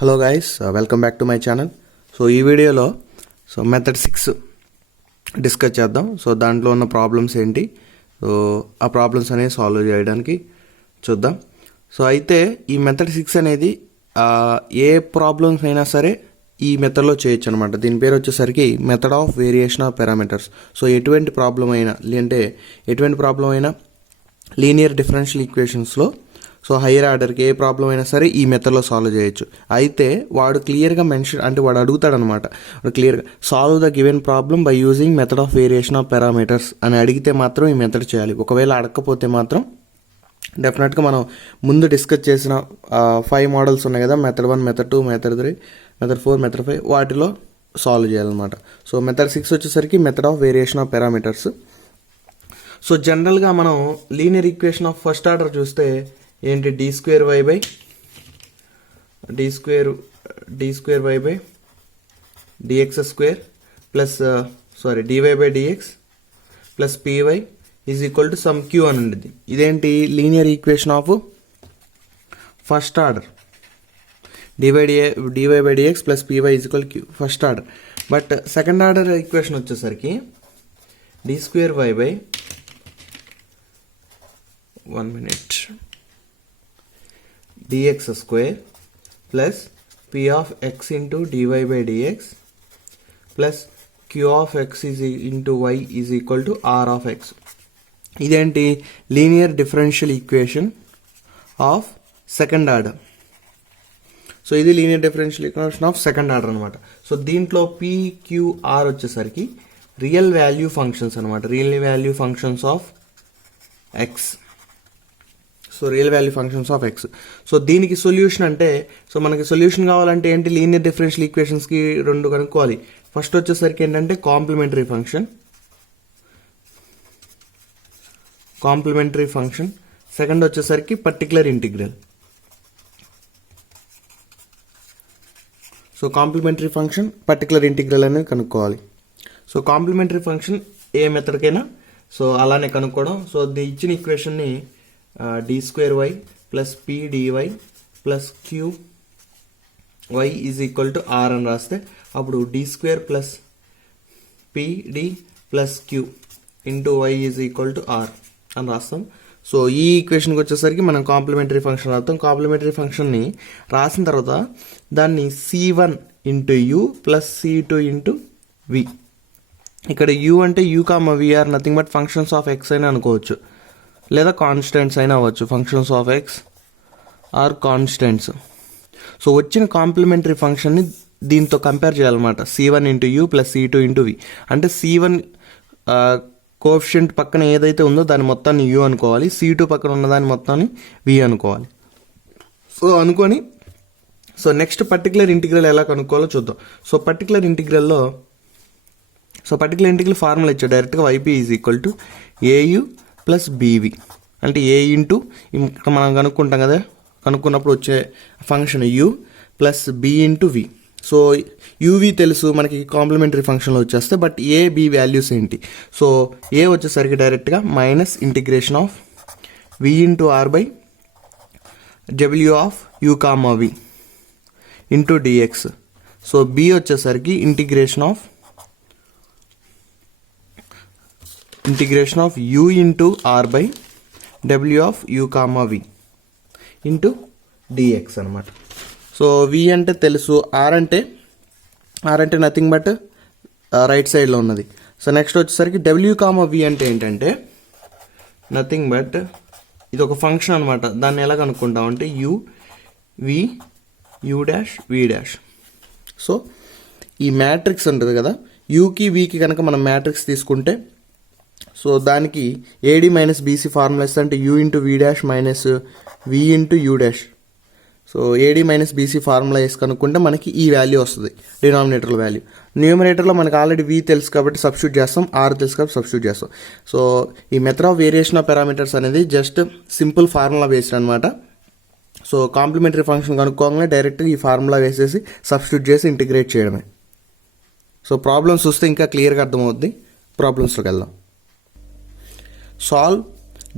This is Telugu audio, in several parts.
Hello guys, welcome back to my channel. So ఈ వీడియోలో మెథడ్ 6 డిస్కస్ చేద్దాం. సో దాంట్లో ఉన్న ప్రాబ్లమ్స్ ఏంటి, సో ఆ ప్రాబ్లమ్స్ అనేవి సాల్వ్ చేయడానికి చూద్దాం. సో అయితే ఈ మెథడ్ 6 అనేది ఏ ప్రాబ్లమ్స్ అయినా సరే ఈ మెథడ్లో చేయొచ్చు అనమాట. దీని పేరు వచ్చేసరికి method of variation of parameters. So ఎటువంటి ప్రాబ్లం అయినా లీనియర్ డిఫరెన్షియల్ ఈక్వేషన్స్లో సో హైయర్ ఆర్డర్కి ఏ ప్రాబ్లం అయినా సరే ఈ మెథడ్లో సాల్వ్ చేయొచ్చు. అయితే వాడు క్లియర్గా వాడు అడుగుతాడనమాట, క్లియర్గా solve the given problem by using method of variation of parameters అని అడిగితే మాత్రం ఈ మెథడ్ చేయాలి. ఒకవేళ అడగకపోతే మాత్రం డెఫినెట్గా మనం ముందు డిస్కస్ చేసిన 5 మోడల్స్ ఉన్నాయి కదా, method 1, method 2, method 3, method 4, method 5, వాటిలో సాల్వ్ చేయాలన్నమాట. సో మెథడ్ 6 వచ్చేసరికి method of variation of parameters. So జనరల్గా మనం linear equation of first order చూస్తే ఏంటి, dy by dx square plus dy by dx plus py is equal to some q అని ఉండేది. ఇదేంటి, linear equation of first order. dy by dx plus py is equal q first order. But second order equation వచ్చేసరికి dy by 1 minute dx square plus p of x into dy by dx plus q of x is into y is equal to r of x. ఇదేంటి, linear differential equation of second order. So ఇది linear differential equation of second order అనమాట. సో దీంట్లో PQR వచ్చేసరికి రియల్ వాల్యూ ఫంక్షన్స్ అనమాట, real value functions of x. So real value functions of x. So దీనికి సొల్యూషన్ అంటే, సో మనకి సొల్యూషన్ కావాలంటే ఏంటి, లీనియర్ డిఫరెన్షియల్ ఈక్వేషన్స్కి 2 కనుక్కోవాలి. ఫస్ట్ వచ్చేసరికి ఏంటంటే కాంప్లిమెంటరీ ఫంక్షన్, సెకండ్ వచ్చేసరికి particular integral. So complementary function, particular integral అనేది కనుక్కోవాలి. సో కాంప్లిమెంటరీ ఫంక్షన్ ఏ మెథడ్కైనా సో అలానే కనుక్కోవడం. సో ఇచ్చిన ఈక్వేషన్ని d2y plus pdy plus qy is equal to r అని రాస్తే అప్పుడు d2 plus pd plus q into y is equal to r అని రాస్తాం. సో ఈ ఈక్వేషన్కి వచ్చేసరికి మనం కాంప్లిమెంటరీ ఫంక్షన్ రాస్తాం. కాంప్లిమెంటరీ ఫంక్షన్ని రాసిన తర్వాత దాన్ని c1 into u plus c2 into v. ఇక్కడ u అంటే u, v are nothing but functions of x అని అనుకోవచ్చు, లేదా కాన్స్టెంట్స్ అయినా అవ్వచ్చు. Functions of x or constants. So వచ్చిన కాంప్లిమెంటరీ ఫంక్షన్ని దీంతో కంపేర్ చేయాలన్నమాట. c1 into u plus c2 into v. అంటే c1 కోఎఫిషియంట్ పక్కన ఏదైతే ఉందో దాని మొత్తాన్ని u అనుకోవాలి, c2 పక్కన ఉన్న దాని మొత్తాన్ని v అనుకోవాలి. సో అనుకొని సో నెక్స్ట్ పర్టికులర్ ఇంటిగ్రల్ ఎలా కనుక్కోవాలో చూద్దాం. సో పర్టికులర్ ఇంటిగ్రల్ ఫార్ములా ఇచ్చాడు డైరెక్ట్గా. yp is equal to au plus b v. అంటే ఏ ఇంటూ మనం కనుక్కుంటాం కదా, కనుక్కున్నప్పుడు వచ్చే function u plus b into v. So u v తెలుసు మనకి కాంప్లిమెంటరీ ఫంక్షన్లో వచ్చేస్తే, బట్ ఏ బి వాల్యూస్ ఏంటి. సో ఏ వచ్చేసరికి డైరెక్ట్గా minus integration of we into are by డబ్ల్యూ of you comma we into dx. So b వచ్చేసరికి integration of u into are by డబ్ల్యూ of you comma we into dx అనమాట. సో వి అంటే తెలుసు, ఆర్ అంటే నథింగ్ బట్ రైట్ సైడ్లో ఉన్నది. సో నెక్స్ట్ వచ్చేసరికి డబ్ల్యూ కామా వి అంటే ఏంటంటే నథింగ్ బట్ ఇది ఒక ఫంక్షన్ అనమాట. దాన్ని ఎలా కనుక్కుంటాం అంటే you dash v dash. So ఈ మ్యాట్రిక్స్ ఉంటుంది కదా, యూకి వికి కనుక మనం మ్యాట్రిక్స్ తీసుకుంటే సో దానికి ఏడి మైనస్ బీసీ ఫార్ములా ఇస్తే అంటే యూ ఇంటూ వి dash minus V into U dash. So AD minus BC formula వేసి కనుక్కుంటే మనకి ఈ వాల్యూ వస్తుంది, డినామినేటర్లో వాల్యూ. న్యూమరేటర్లో మనకి ఆల్రెడీ వి తెలుసు కాబట్టి సబ్స్టిట్యూట్ చేస్తాం, ఆర్ తెలుసు కాబట్టి సబ్స్టిట్యూట్ చేస్తాం. సో ఈ method of variation of parameters అనేది జస్ట్ సింపుల్ ఫార్ములా బేస్డ్ అనమాట. సో కాంప్లిమెంటరీ ఫంక్షన్ కనుక్కోగానే డైరెక్ట్గా ఈ ఫార్ములా వేసేసి సబ్స్టిట్యూట్ చేసి ఇంటిగ్రేట్ చేయడమే. సో ప్రాబ్లమ్స్ వస్తే ఇంకా క్లియర్గా అర్థమవుద్ది. ప్రాబ్లమ్స్లోకి వెళ్దాం. Solve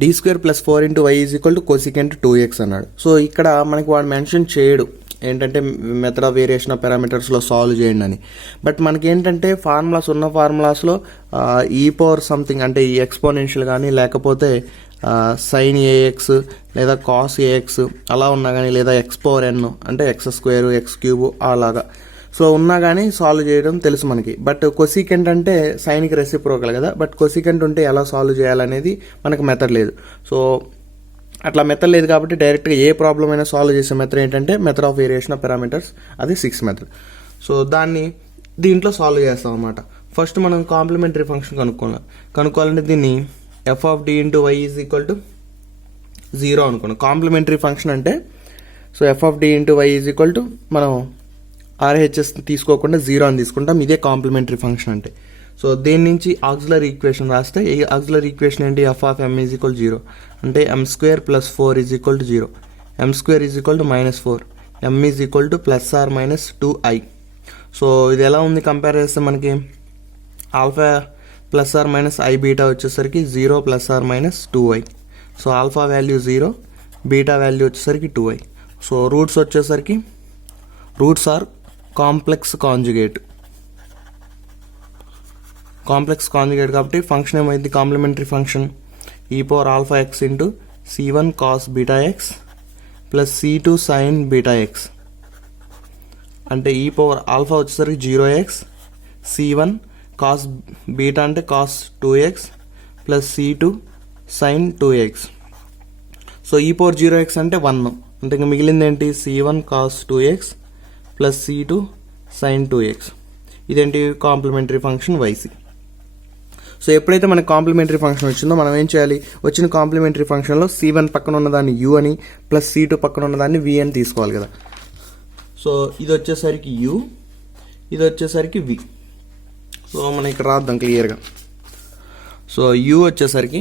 d² + 4 × y = cosecant 2x అన్నాడు. సో ఇక్కడ మనకి వాడు మెన్షన్ చేయడు ఏంటంటే మెథడ్ ఆఫ్ వేరియేషన్ ఆఫ్ పారామీటర్స్లో సాల్వ్ చేయండి అని. బట్ మనకి ఏంటంటే ఫార్ములాస్ ఉన్న ఫార్ములాస్లో ఈ పవర్ సంథింగ్ అంటే ఈ ఎక్స్పోనెన్షియల్ కానీ లేకపోతే సైన్ ఏఎక్స్ లేదా కాస్ ఏఎక్స్ అలా ఉన్నా కానీ లేదా ఎక్స్ పవర్ ఎన్ అంటే ఎక్స్ స్క్వేర్ ఎక్స్ క్యూబ్ అలాగా సో ఉన్నా కానీ సాల్వ్ చేయడం తెలుసు మనకి. బట్ కొసీకెంట్ అంటే సైన్కి రెసిప్రోకల్ కదా, బట్ కొసీకెంట్ ఉంటే ఎలా సాల్వ్ చేయాలనేది మనకు మెథడ్ లేదు. సో అట్లా మెథడ్ లేదు కాబట్టి డైరెక్ట్గా ఏ ప్రాబ్లం అయినా సాల్వ్ చేసే మెథడ్ ఏంటంటే method of variation of parameters, అది 6 మెథడ్. సో దాన్ని దీంట్లో సాల్వ్ చేస్తాం అన్నమాట. ఫస్ట్ మనం కాంప్లిమెంటరీ ఫంక్షన్ కనుక్కోవాలంటే దీన్ని F of D into Y is equal to 0 అనుకున్నాం. కాంప్లిమెంటరీ ఫంక్షన్ అంటే so F of D into Y is equal to మనం ఆర్హెచ్ఎస్ తీసుకోకుండా 0 అని తీసుకుంటాం. ఇదే కాంప్లిమెంటరీ ఫంక్షన్ అంటే. సో దేని నుంచి ఆక్సిలరీ ఈక్వేషన్ రాస్తే ఈ ఆక్సిలరీ ఈక్వేషన్ ఏంటి, F of M is equal 0 అంటే m² + 4 is equal to 0, m² is equal to -4, m is equal to ± 2i. So ఇది ఎలా ఉంది కంపేర్ చేస్తే మనకి ఆల్ఫా ± i బీటా వచ్చేసరికి 0 ± 2i. So alpha value 0, beta value వచ్చేసరికి 2i. So roots are complex conjugate కాబట్టి ఫంక్షన్ ఏమైంది, complementary function e⁴x into c1 cos βx plus c2 sin βx అంటే ఆల్ఫా వచ్చేసరికి 0x, c1 cos బీటా అంటే cos 2x plus c2 sin 2x. So e⁴0x అంటే 1, అంటే ఇంకా మిగిలింది ఏంటి c1 cos 2x plus c2 sin 2x. ఇదేంటి కాంప్లిమెంటరీ ఫంక్షన్ yc. సో ఎప్పుడైతే మనకి కాంప్లిమెంటరీ ఫంక్షన్ వచ్చిందో మనం ఏం చేయాలి, వచ్చిన కాంప్లిమెంటరీ ఫంక్షన్లో c1 పక్కన ఉన్నదాన్ని u అని ప్లస్ c2 పక్కన ఉన్నదాన్ని v అని తీసుకోవాలి కదా. సో ఇది వచ్చేసరికి u, ఇది వచ్చేసరికి v. సో మనం ఇక్కడ రాద్దాం క్లియర్గా. సో u వచ్చేసరికి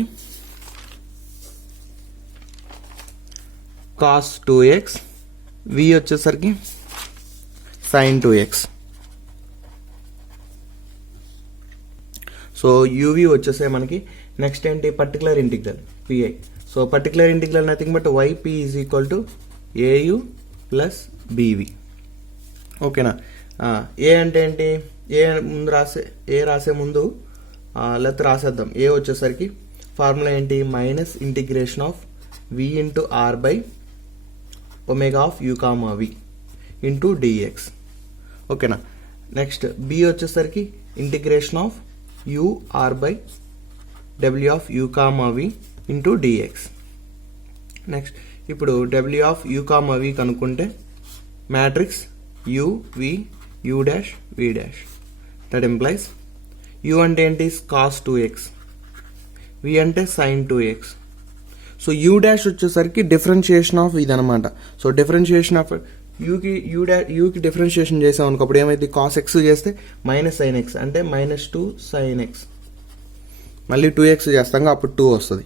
cos 2x, v వచ్చేసరికి sin 2x. సో యూవీ వచ్చేసే మనకి నెక్స్ట్ ఏంటి particular integral PI. So particular integral nothing but YP is equal to AU plus BV. ఓకేనా. ఏ అంటే ఏంటి, ఏ రాసే ముందు లేకపోతే రాసేద్దాం. ఏ వచ్చేసరికి ఫార్ములా ఏంటి, minus integration of we into are by omega of you comma we into DX. ఓకేనా. నెక్స్ట్ బి వచ్చేసరికి integration of u r by w of u comma v into dx. Next ఇప్పుడు w of u comma v కనుక్కుంటే matrix u v u dash v dash. That implies u అంటే ఏంటి cos 2x, v అంటే sin 2x. So u dash వచ్చేసరికి డిఫరెన్షియేషన్ ఆఫ్ ఇదనమాట. సో డిఫరెన్షియేషన్ ఆఫ్ యూకి డిఫరెన్షియేషన్ చేసాం అనుకో, అప్పుడు ఏమైంది కాస్ ఎక్స్ చేస్తే మైనస్ సైన్ ఎక్స్ అంటే -2 sin x, మళ్ళీ 2x చేస్తాం అప్పుడు 2 వస్తుంది.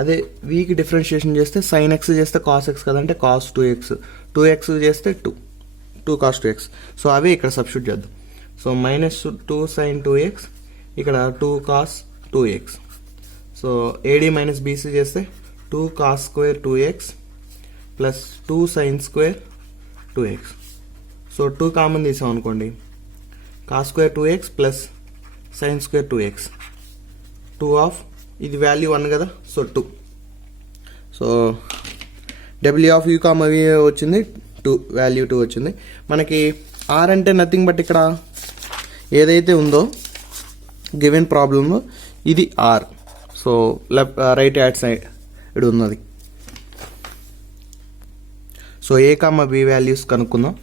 అదే వీకి డిఫరెన్షియేషన్ చేస్తే సైన్ ఎక్స్ చేస్తే కాస్ ఎక్స్ కదంటే కాస్ 2x చేస్తే 2 cos 2x. సో అవే ఇక్కడ సబ్స్టిట్యూట్ చేద్దాం. సో -2 sin 2x ఇక్కడ 2 cos 2x. So AD minus BC చేస్తే 2 cos square 2x plus 2 sin square 2x. So 2 common తీసాం అనుకోండి, cos square 2x plus sin square 2x, 2 of ఇది వాల్యూ 1 కదా, so 2. So w of u comma v వచ్చింది 2, వాల్యూ 2 వచ్చింది మనకి. r అంటే నథింగ్ బట్ ఇక్కడ ఏదైతే ఉందో గివెన్ ప్రాబ్లంలో ఇది r. So right hand side ఇది ఉన్నది. సో ఏ కామా బి వాల్యూస్ కనుక్కుందాం.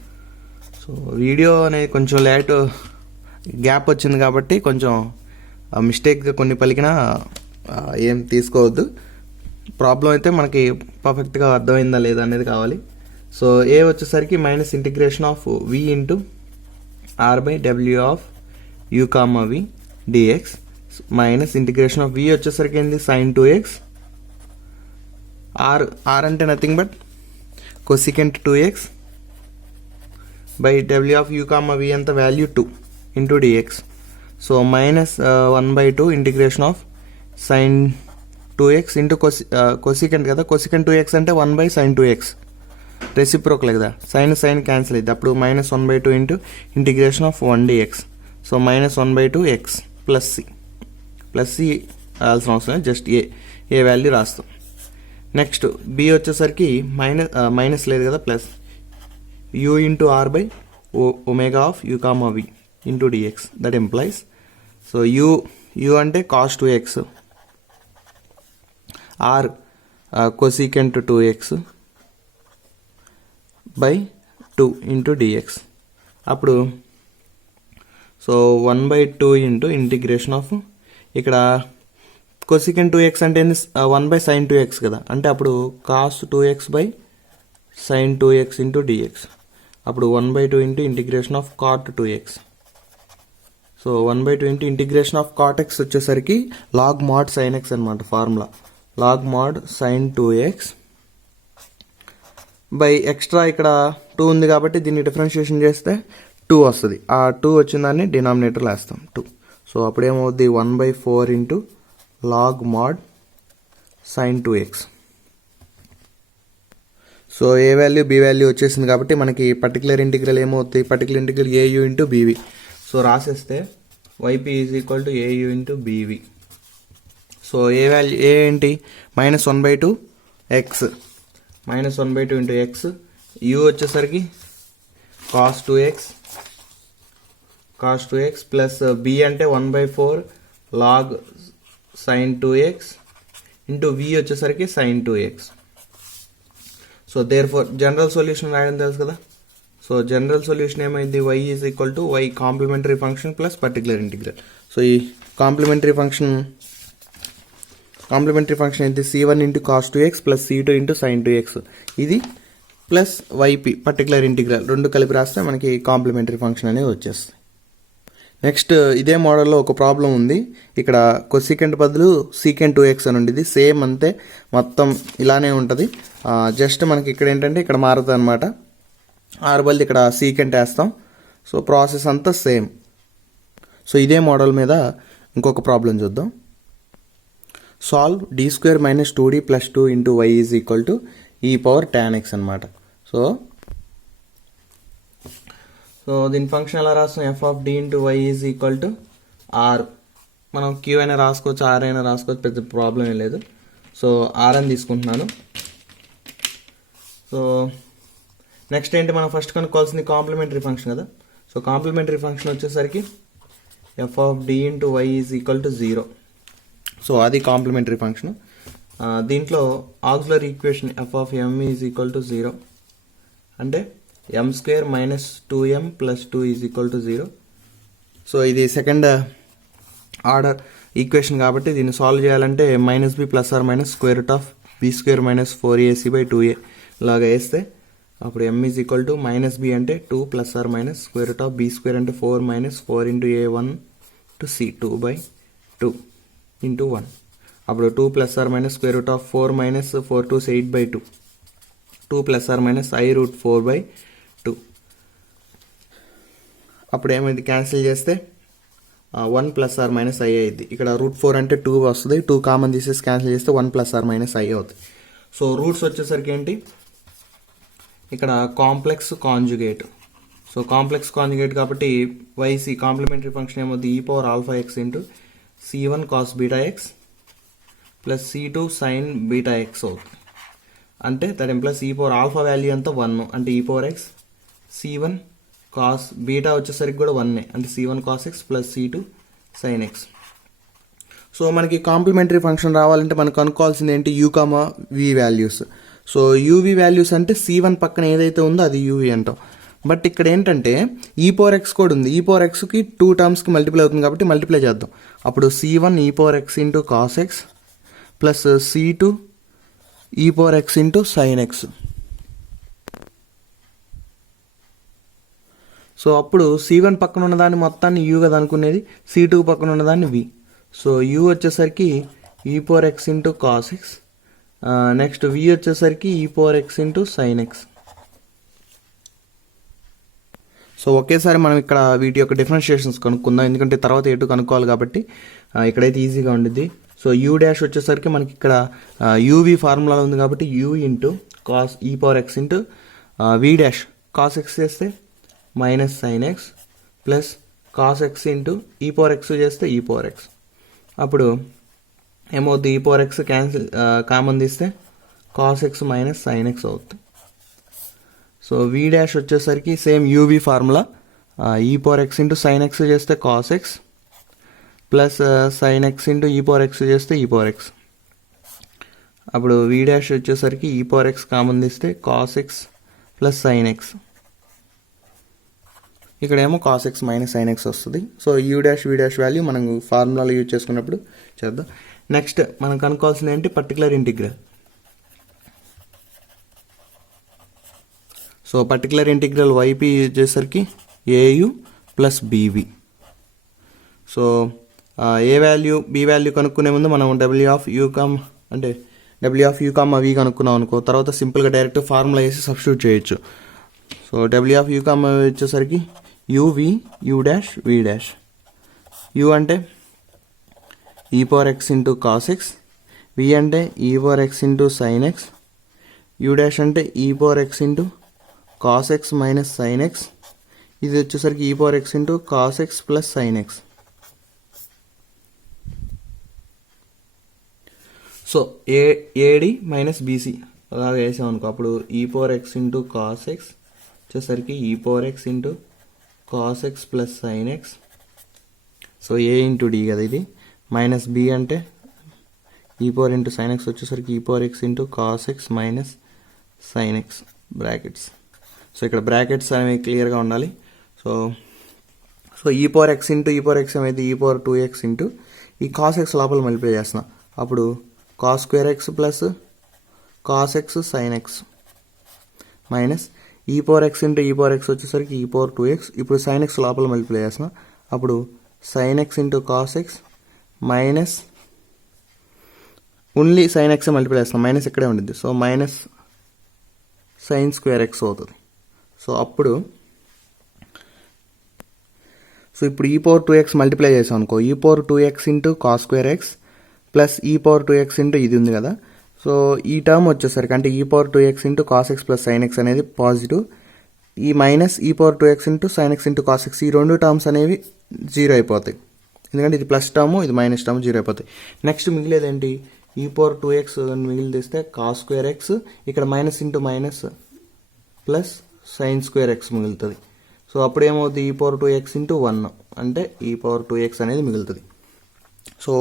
సో వీడియో అనేది కొంచెం లేట్ గ్యాప్ వచ్చింది కాబట్టి కొంచెం మిస్టేక్గా కొన్ని పలికినా ఏం తీసుకోవద్దు. ప్రాబ్లం అయితే మనకి పర్ఫెక్ట్గా అర్థమైందా లేదా అనేది కావాలి. సో ఏ వచ్చేసరికి minus integration of we into are by డబ్ల్యూ of you comma v dx minus integration of v వచ్చేసరికి ఏంది sin 2x, ఆర్ అంటే nothing but cosecant 2x by w of u comma v అంత వాల్యూ 2 into dx. So -1/2 integration of sin 2x into cosecant కదా, cosecant 2x అంటే 1/sin 2x. రెసిప్రోకల్ కదా, సైన్ క్యాన్సిల్ అయింది, అప్పుడు -1/2 into integration of 1 dx. So -1/2 x plus c రాయాల్సిన అవసరం లేదు, జస్ట్ ఏ వాల్యూ రాస్తాం. నెక్స్ట్ బి వచ్చేసరికి మైనస్ లేదు కదా, plus u into are by omega of u comma v into dx. That implies so u అంటే cos 2x, or cosecant 2x by 2 into dx. అప్పుడు సో 1/2 ఇంటూ ఇంటిగ్రేషన్ ఆఫ్, ఇక్కడ cosecant 2x అంటే 1/sin 2x కదా, అంటే అప్పుడు cos 2x by sin 2x into dx. అప్పుడు 1/2 into integration of cot 2x. So 1/2 into integration of cot x వచ్చేసరికి log mod sin x అనమాట formula. log mod sin 2x by extra ఇక్కడ 2 ఉంది కాబట్టి దీన్ని డిఫరెన్షియేషన్ చేస్తే 2 వస్తుంది. ఆ 2 వచ్చిన దాన్ని డినామినేటర్లో వేస్తాం 2. సో అప్పుడేమవుద్ది 1/4 into log mod sin 2x. So a value b value వచ్చేసింది కాబట్టి మనకి పర్టికులర్ ఇంటిగ్రల్ ఏమవుతుంది, particular integral au into b v. So రాసేస్తే yp is equal to au into b v. So a value a ఏంటి, -1/2 x, -1/2 ఇంటూ x, u వచ్చేసరికి cos 2x ప్లస్ b అంటే 1/4 log sin 2x into v వచ్చేసరికి sin 2x. So therefore general solution రాయడం తెలుసు కదా. సో జనరల్ సొల్యూషన్ ఏమైంది, y is equal to y complementary function plus particular integral. So ఈ కాంప్లిమెంటరీ ఫంక్షన్ ఏంటి, c1 into cos 2x plus c2 into sin 2x, ఇది ప్లస్ yp పర్టికులర్ ఇంటిగ్రల్, రెండు కలిపి రాస్తే మనకి కాంప్లిమెంటరీ ఫంక్షన్ అనేది వచ్చేస్తుంది. నెక్స్ట్ ఇదే మోడల్లో ఒక ప్రాబ్లం ఉంది. ఇక్కడ కొసికెంట్ బదులు సీకెంట్ 2x అని ఉండేది, సేమ్ అంతే, మొత్తం ఇలానే ఉంటుంది. జస్ట్ మనకి ఇక్కడ ఏంటంటే ఇక్కడ మారుతుంది అనమాట, ఆర్ బదులు ఇక్కడ సీకెంట్ వేస్తాం. సో ప్రాసెస్ అంతా సేమ్. సో ఇదే మోడల్ మీద ఇంకొక ప్రాబ్లం చూద్దాం. Solve d² - 2d + 2 into y is equal to e power tan x అనమాట. సో దీని ఫంక్షన్ ఎలా రాస్తాం, f of d into y is equal to r. మనం q అయినా రాసుకోవచ్చు, r అయినా రాసుకోవచ్చు, పెద్ద ప్రాబ్లం ఏం లేదు. సో r అని తీసుకుంటున్నాను. సో నెక్స్ట్ ఏంటి, మనం ఫస్ట్ కనుక్కోవాల్సింది కాంప్లిమెంటరీ ఫంక్షన్ కదా. సో కాంప్లిమెంటరీ ఫంక్షన్ వచ్చేసరికి f of d into y is equal to 0. So అది కాంప్లిమెంటరీ ఫంక్షన్. దీంట్లో auxiliary equation f of m is equal to 0 అంటే m² - 2m + 2 is equal to 0. So ఇది సెకండ్ ఆర్డర్ ఈక్వేషన్ కాబట్టి దీన్ని సాల్వ్ చేయాలంటే -b ± (b² - 4ac/2a) లాగా వేస్తే అప్పుడు m is equal to -b అంటే 2 ± (b² అంటే 4 - 4 × a1 to c 2/2 ఇంటూ 1. అప్పుడు 2 ± (4 - 4 2 8/2, 2 ± i√4/2. అప్పుడు ఏమైంది, క్యాన్సిల్ చేస్తే 1 ± i అయింది. ఇక్కడ √4 అంటే 2 వస్తుంది, 2 కామన్ తీసేసి క్యాన్సిల్ చేస్తే 1 ± i అవుతుంది. సో రూట్స్ వచ్చేసరికి ఏంటి, ఇక్కడ complex conjugate. So complex conjugate కాబట్టి yc కాంప్లిమెంటరీ ఫంక్షన్ ఏమవుతుంది, e power αx into c1 cos βx plus c2 sin βx అవుతుంది. అంటే that employees e power alpha value అంతా 1 అంటే e power x, c1 cos beta వచ్చేసరికి కూడా 1 అంటే c1 cos x plus c2 sin x. So మనకి కాంప్లిమెంటరీ ఫంక్షన్ రావాలంటే మనకు కనుక్కోవాల్సింది ఏంటి, u, v values. So uv values అంటే c1 పక్కన ఏదైతే ఉందో అది uv అంటాం. బట్ ఇక్కడ ఏంటంటే e పవర్ x కూడా ఉంది, e పవర్ xకి 2 టర్మ్స్కి మల్టిప్లై అవుతుంది కాబట్టి మల్టిప్లై చేద్దాం. అప్పుడు c1 e power x into cos x plus c2 e power x into sin x. So అప్పుడు c1 పక్కన ఉన్నదాన్ని మొత్తాన్ని u కదా అనుకునేది, c2 పక్కన ఉన్నదాన్ని v. సో u వచ్చేసరికి e power x into cos x, next v వచ్చేసరికి e power x into sin x. So ఒకేసారి మనం ఇక్కడ వీటి యొక్క డిఫరెన్షియేషన్స్ కనుక్కుందాం, ఎందుకంటే తర్వాత ఎటు కనుక్కోవాలి కాబట్టి ఇక్కడైతే ఈజీగా ఉండిద్ది. సో u డాష్ వచ్చేసరికి మనకి ఇక్కడ uv ఫార్ములా ఉంది కాబట్టి u into cos e power x into వి డాష్ కాస్ ఎక్స్ చేస్తే minus sine x plus cos x into e power x చేస్తే ఈ పవర్ ఎక్స్. అప్పుడు ఏమవుద్ది, e power x cancel common తీస్తే cos x minus sine x అవుతుంది. సో వి డాష్ వచ్చేసరికి same u v formula, e power x into sine x చేస్తే cos x plus sine x into e power x చేస్తే ఈ పవర్ ఎక్స్. అప్పుడు వి డాష్ వచ్చేసరికి ఈ పవర్ ఎక్స్ కామన్ తీస్తే cos x plus sine X, ఇక్కడేమో cos x minus sine X వస్తుంది. So you dash v dash value మనం ఫార్ములాలో యూజ్ చేసుకున్నప్పుడు చేద్దాం. నెక్స్ట్ మనం కనుక్కోవాల్సింది ఏంటి, particular integral. So particular integral YP వచ్చేసరికి a u plus b v. So a value b value కనుక్కునే ముందు మనం డబ్ల్యూ ఆఫ్ యూ కామ్ వి కనుక్కున్నాం అనుకో, తర్వాత సింపుల్గా డైరెక్ట్ ఫార్ములా వేసి సబ్స్టిట్యూట్ చేయొచ్చు. సో డబ్ల్యూ ఆఫ్ యూ కామ్ వచ్చేసరికి u v u dash v dash. U అంటే e power x into cos x, v అంటే e power x into sine x, u dash అంటే e power x into cos x minus sine x, ఇది వచ్చేసరికి e power x into cos x plus sine x. So AD minus b c అలా వేసాం అనుకో, అప్పుడు e power x into cos x వచ్చేసరికి e power x into cos x plus sine x. So ఏ ఇంటూ డి కదా ఇది, మైనస్ బి అంటే e power into sine X వచ్చేసరికి e power x into cos x minus sine X brackets. So ఇక్కడ బ్రాకెట్స్ అనేవి క్లియర్గా ఉండాలి. So e power x into e power X ఏమైతే ఈ పవర్ 2x ఇంటూ ఈ కాస్ ఎక్స్ లోపల మల్టిప్లై చేస్తున్నా, అప్పుడు cos square X plus cos X sine X minus ఈ power x into e power X వచ్చేసరికి ఈ పవర్ 2x. ఇప్పుడు సైన్ ఎక్స్ లోపల మల్టిప్లై చేస్తున్నా, అప్పుడు sign x into cos x minus only sign X multiply చేస్తాం, మైనస్ ఇక్కడే ఉండిద్ది. So minus sign square X అవుతుంది. సో ఇప్పుడు ఈ పవర్ 2x మల్టిప్లై చేసాం అనుకో, ఈ power 2x into cos square X plus ఈ పవర్ 2x ఇంటూ ఇది ఉంది కదా. సో ఈ టర్మ్ వచ్చేసరికి అంటే e power 2x into cos x plus sine X అనేది పాజిటివ్, ఈ మైనస్ ఈ power 2x into sine x into cos X, ఈ రెండు టర్మ్స్ అనేవి జీరో అయిపోతాయి, ఎందుకంటే ఇది ప్లస్ టర్ము ఇది మైనస్ టర్మ్ జీరో అయిపోతాయి. నెక్స్ట్ మిగిలేదేంటి, ఈ పవర్ 2x మిగిలి తీస్తే కాస్ స్క్వేర్ ఎక్స్, ఇక్కడ minus into minus plus sign square X మిగులుతుంది. సో అప్పుడు ఏమవుతుంది, ఈ పవర్ 2x ఇంటూ 1 అంటే ఈ పవర్ 2x అనేది మిగులుతుంది. సో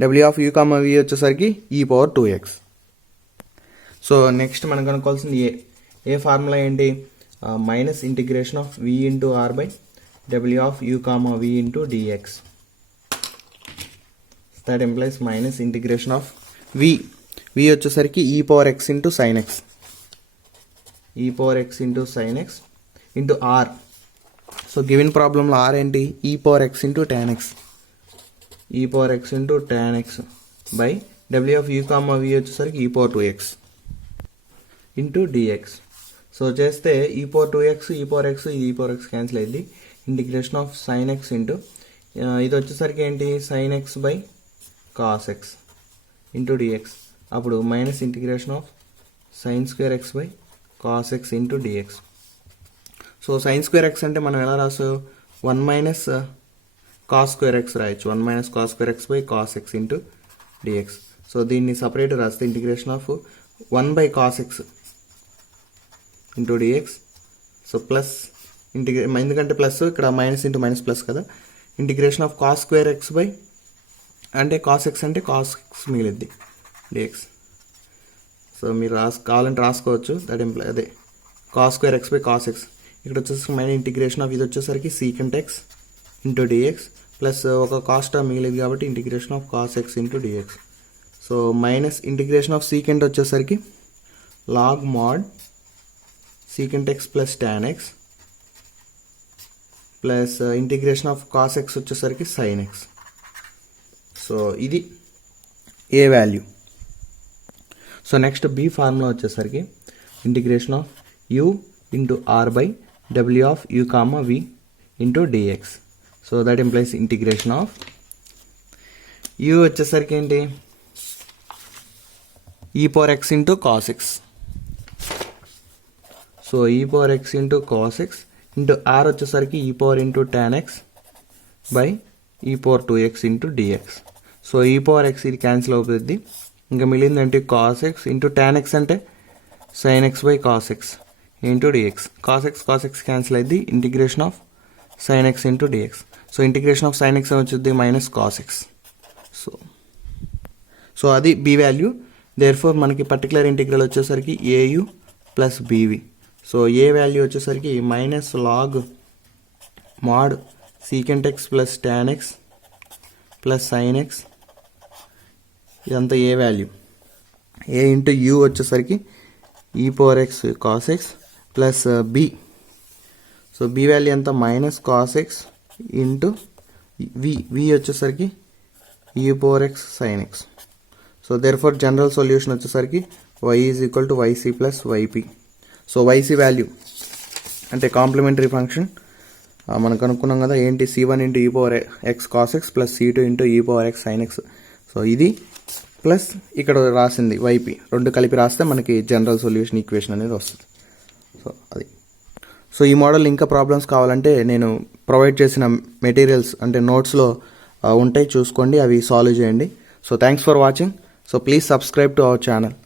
డబ్ల్యూ ఆఫ్ యూ కామ వి వచ్చేసరికి e power 2x. So next మనం కనుక్కోవాల్సింది ఏ ఫార్ములా ఏంటి, minus integration of we into are by డబ్ల్యూ of u comma v into dx. That implies minus integration of v వచ్చేసరికి e power x into sine x, e power x into sine x into r. So given ప్రాబ్లంలో ఆర్ ఏంటి, e power x into tan x, e power x into tan x by డబ్ల్యూ ఆఫ్ యూ కామ వి వచ్చేసరికి e power 2x into dx. So చేస్తే ఈ పవర్ 2x ఈ పవర్ ఎక్స్ ఇది ఈ పవర్ ఎక్స్ క్యాన్సిల్ అయింది, integration of sine x into ఇది వచ్చేసరికి ఏంటి sine x by cos x into dx. అప్పుడు minus integration of sine square x by cos x into dx. So sine square x అంటే మనం ఎలా రాసు, 1 మైనస్ కాస్ స్క్వేర్ ఎక్స్ రాయొచ్చు, 1 minus cos square x by cos x into dx. So దీన్ని సపరేట్ రాస్తే integration of 1 by cos x into dx. So plus ఎందుకంటే ప్లస్ ఇక్కడ మైనస్ ఇంటూ మైనస్ ప్లస్ కదా, integration of cos square x by అంటే కాస్ ఎక్స్ అంటే కాస్ ఎక్స్ మిగిలిద్ది డిఎక్స్. సో మీరు కావాలంటే రాసుకోవచ్చు, దట్ ఎంప్లాయ్ అదే cos square x by cos x. ఇక్కడ వచ్చేసరికి మైనస్ ఇంటిగ్రేషన్ ఆఫ్ ఇది వచ్చేసరికి secant X into dx plus ఒక కాస్ టర్మ్ మిగిలింది కాబట్టి integration of cos x into dx. So minus integration of secant వచ్చేసరికి log mod secant x plus tan x plus integration of cos x వచ్చేసరికి సైన్ ఎక్స్. సో ఇది a value. So next b formula వచ్చేసరికి integration of u into are by డబ్ల్యూ of u comma v into dx. So that implies integration of u వచ్చేసరికి ఏంటి e power x into cos x. So e power x into cos x into r వచ్చేసరికి e power into tan x by e power 2x into dx. So e power x ఇది క్యాన్సిల్ అవుతుంది. ఇంకా మిగిలిందంటే cos x into tan x అంటే sine x by cos x into dx. Cos x cancel అయింది. Integration of sine x into dx. So integration of sine x వచ్చింది మైనస్ కాస్ ఎక్స్. సో అది బి వాల్యూ. దేర్ ఫోర్ మనకి పర్టికులర్ ఇంటిగ్రల్ వచ్చేసరికి a u plus b v. So a value వచ్చేసరికి minus log mod secant x plus tan x plus sine x, ఇదంతా a value. A into u వచ్చేసరికి e power x cos x plus b. So b value ఎంత minus cos x into v వచ్చేసరికి e power x sine x. So therefore general solution వచ్చేసరికి y is equal to y c plus y p. So y c value అంటే కాంప్లిమెంటరీ ఫంక్షన్ మనకు అనుకున్నాం కదా ఏంటి, c1 into e power x cos x plus c2 into e power x sine x. So ఇది ప్లస్ ఇక్కడ రాసింది వైపీ, రెండు కలిపి రాస్తే మనకి జనరల్ సొల్యూషన్ ఈక్వేషన్ అనేది వస్తుంది. సో అది. సో ఈ మోడల్ ఇంకా ప్రాబ్లమ్స్ కావాలంటే నేను ప్రొవైడ్ చేసిన మెటీరియల్స్ అంటే నోట్స్లో ఉంటాయి, చూసుకోండి, అవి సాల్వ్ చేయండి. So thanks for watching. So please subscribe to our channel.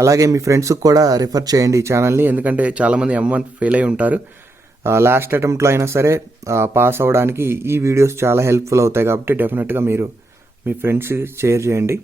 అలాగే మీ ఫ్రెండ్స్కి కూడా రిఫర్ చేయండి ఈ ఛానల్ని, ఎందుకంటే చాలామంది M1 ఫెయిల్ అయి ఉంటారు. లాస్ట్ అటెంప్ట్లో అయినా సరే పాస్ అవ్వడానికి ఈ వీడియోస్ చాలా హెల్ప్ఫుల్ అవుతాయి. కాబట్టి డెఫినెట్గా మీరు మీ ఫ్రెండ్స్కి షేర్ చేయండి.